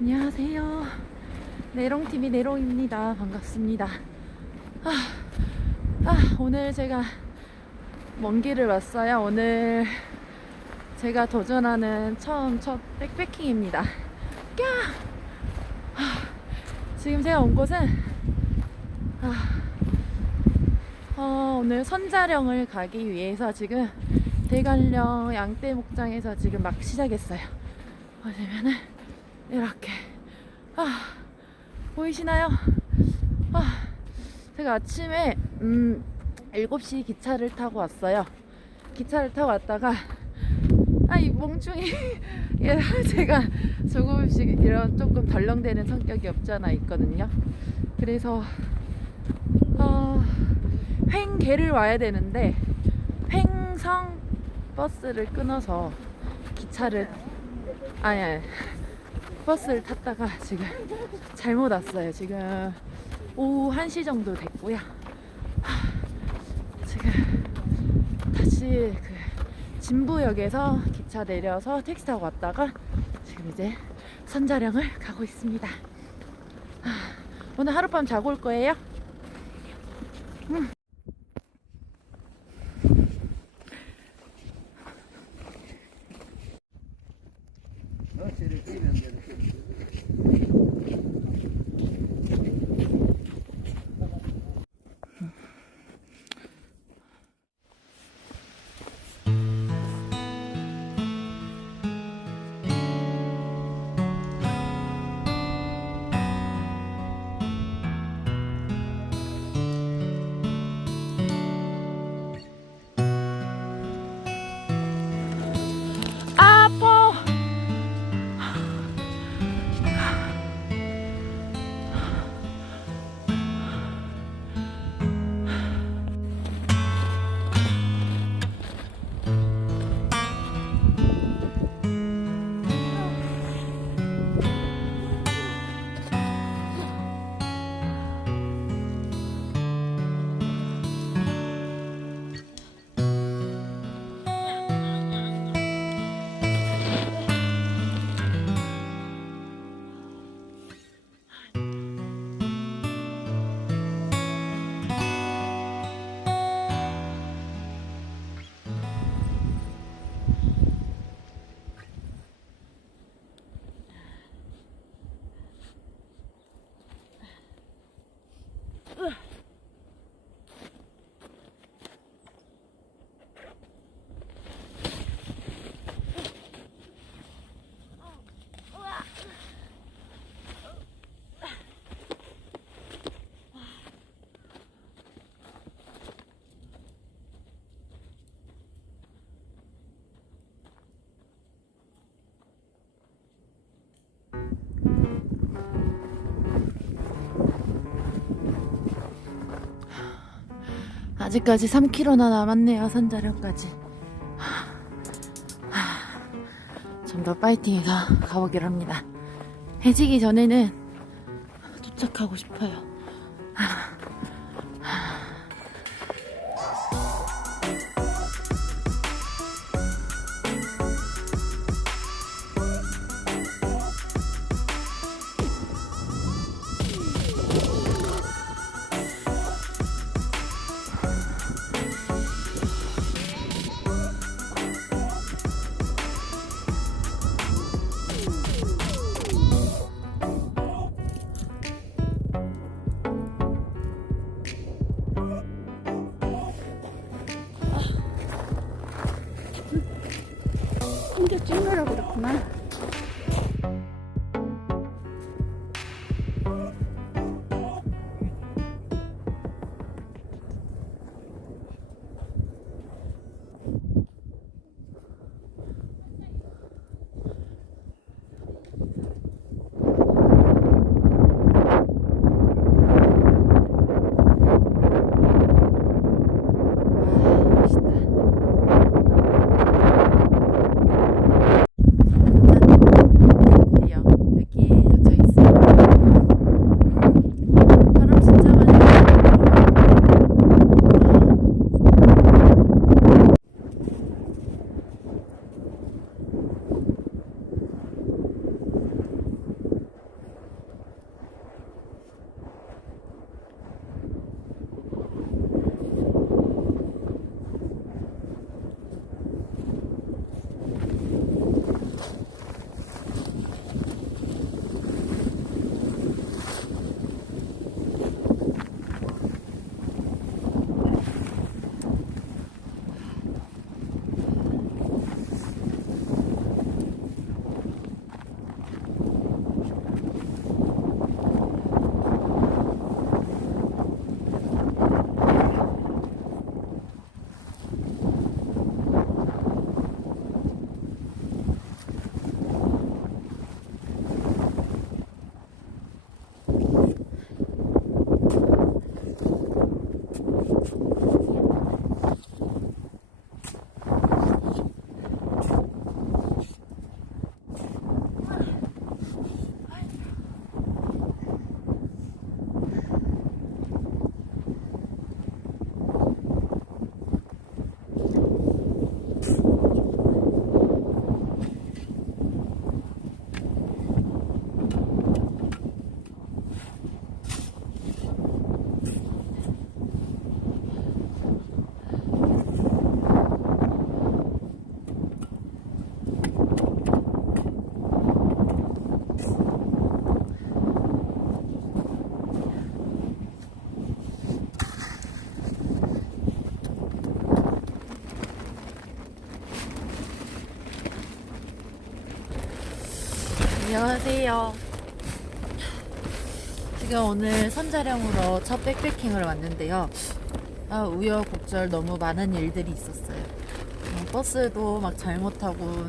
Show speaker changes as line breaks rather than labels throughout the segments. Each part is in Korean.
안녕하세요. 내롱TV 내롱입니다. 반갑습니다. 아, 아, 오늘 제가 먼 길을 왔어요. 오늘 제가 도전하는 처음 첫 백패킹입니다. 야! 아, 지금 제가 온 곳은 아, 어, 오늘 선자령을 가기 위해서 지금 대관령 양떼 목장에서 지금 막 시작했어요. 보시면은 이렇게 아 보이시나요? 아 제가 아침에 음 7시 기차를 타고 왔어요. 기차를 타고 왔다가 아 이 멍충이 예, 제가 조금씩 이런 조금 덜렁대는 성격이 없잖아 있거든요. 그래서 어 횡계를 와야 되는데 횡성 버스를 끊어서 기차를 아니 아니 버스를 탔다가 지금 잘못 왔어요. 지금 오후 1시 정도 됐고요. 하, 지금 다시 그 진부역에서 기차 내려서 택시 타고 왔다가 지금 이제 선자령을 가고 있습니다. 하, 오늘 하룻밤 자고 올 거예요? 음. 아직까지 3km나 남았네요 선자령까지. 좀 더 파이팅해서 가보기로 합니다. 해지기 전에는 도착하고 싶어요 안녕하세요. 지금 오늘 선자령으로 첫 백패킹을 왔는데요. 아, 우여곡절 너무 많은 일들이 있었어요. 음, 버스도 막 잘못하고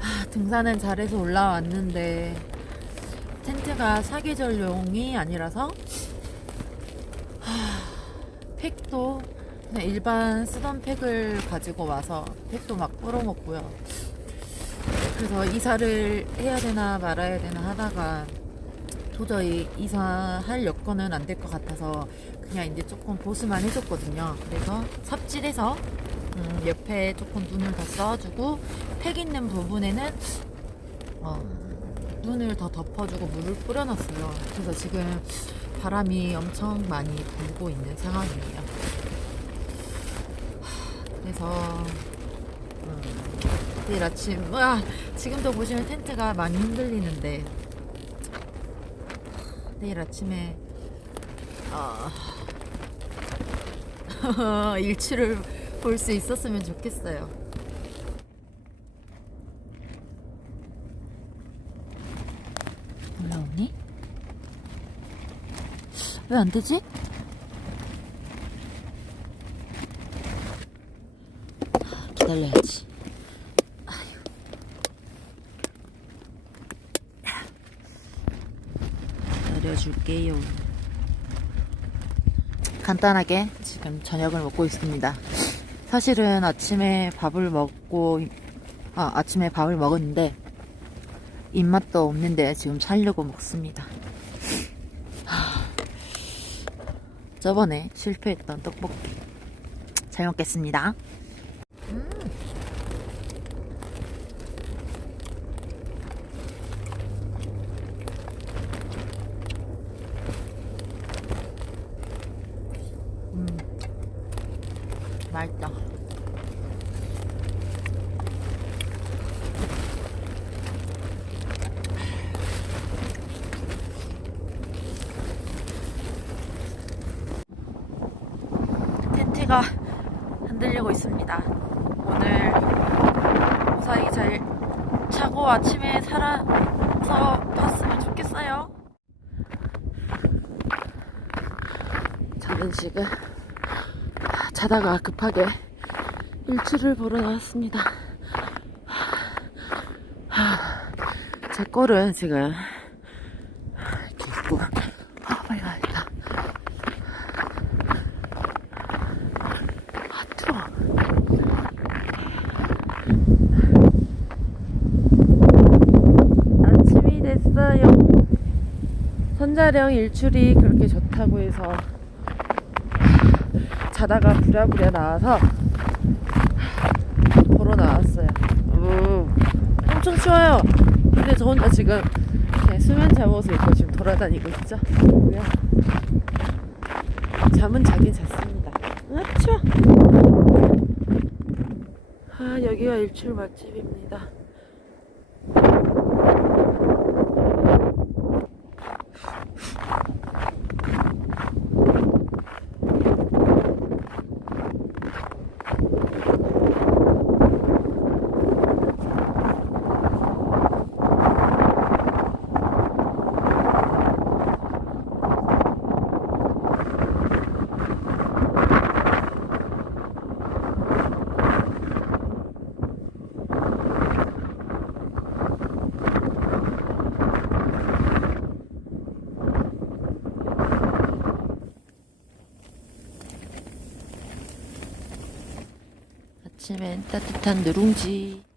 아, 등산은 잘해서 올라왔는데 텐트가 사계절용이 아니라서 하, 팩도 그냥 일반 쓰던 팩을 가지고 와서 팩도 막 불어먹고요. 그래서 이사를 해야 되나 말아야 되나 하다가 도저히 이사할 여건은 안 될 것 같아서 그냥 이제 조금 보수만 해줬거든요. 그래서 삽질해서 음, 옆에 조금 눈을 더 써주고 팩 있는 부분에는 어, 눈을 더 덮어주고 물을 뿌려놨어요. 그래서 지금 바람이 엄청 많이 불고 있는 상황이에요. 하, 그래서 음, 내일 아침 와 지금도 보시면 텐트가 많이 흔들리는데 내일 아침에 어, 일출을 볼 수 있었으면 좋겠어요. 올라오니? 왜 안 되지? 기다려야지. 기다려 줄게요. 간단하게 지금 저녁을 먹고 있습니다. 사실은 아침에 밥을 먹고, 아, 아침에 밥을 먹었는데, 입맛도 없는데 지금 살려고 먹습니다. 하, 저번에 실패했던 떡볶이. 잘 먹겠습니다. 음, 맛있다. 텐트가 흔들리고 있습니다. 오늘 무사히 잘 자고 아침에 살아서 봤으면 좋겠어요. 저는 지금 자다가 급하게 일출을 보러 나왔습니다. 제 거를 지금 이렇게 입고 아 빨리 가야겠다. 아 추워. 아침이 됐어요. 선자령 일출이 그렇게 좋다고 해서 자다가 부랴부랴 나와서 보러 나왔어요. 우, 엄청 추워요. 근데 저 혼자 지금 이렇게 수면 잠옷을 입고 지금 돌아다니고 있죠. 잠은 자긴 잤습니다. 아 추워. 아 여기가 일출 맛집입니다. 아침엔 따뜻한 누룽지.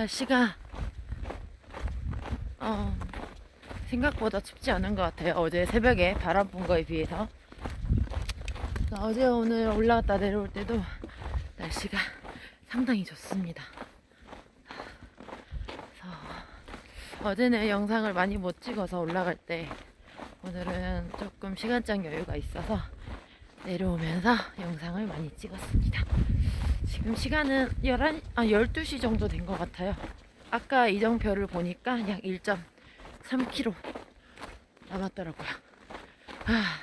날씨가 어, 생각보다 춥지 않은 것 같아요. 어제 새벽에 바람 분 거에 비해서 어제 오늘 올라갔다 내려올 때도 날씨가 상당히 좋습니다. 어제는 영상을 많이 못 찍어서 올라갈 때 오늘은 조금 시간적 여유가 있어서 내려오면서 영상을 많이 찍었습니다. 지금 시간은 11, 아, 12시 정도 된 것 같아요. 아까 이정표를 보니까 약 1.3km 남았더라고요. 아,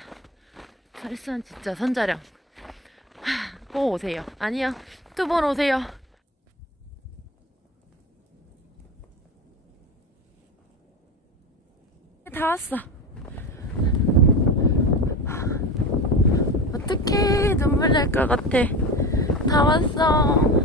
설산 진짜 선자령. 아, 꼭 오세요. 아니요. 두 번 오세요. 다 왔어. 어떡해. 눈물 날 것 같아. 다 왔어.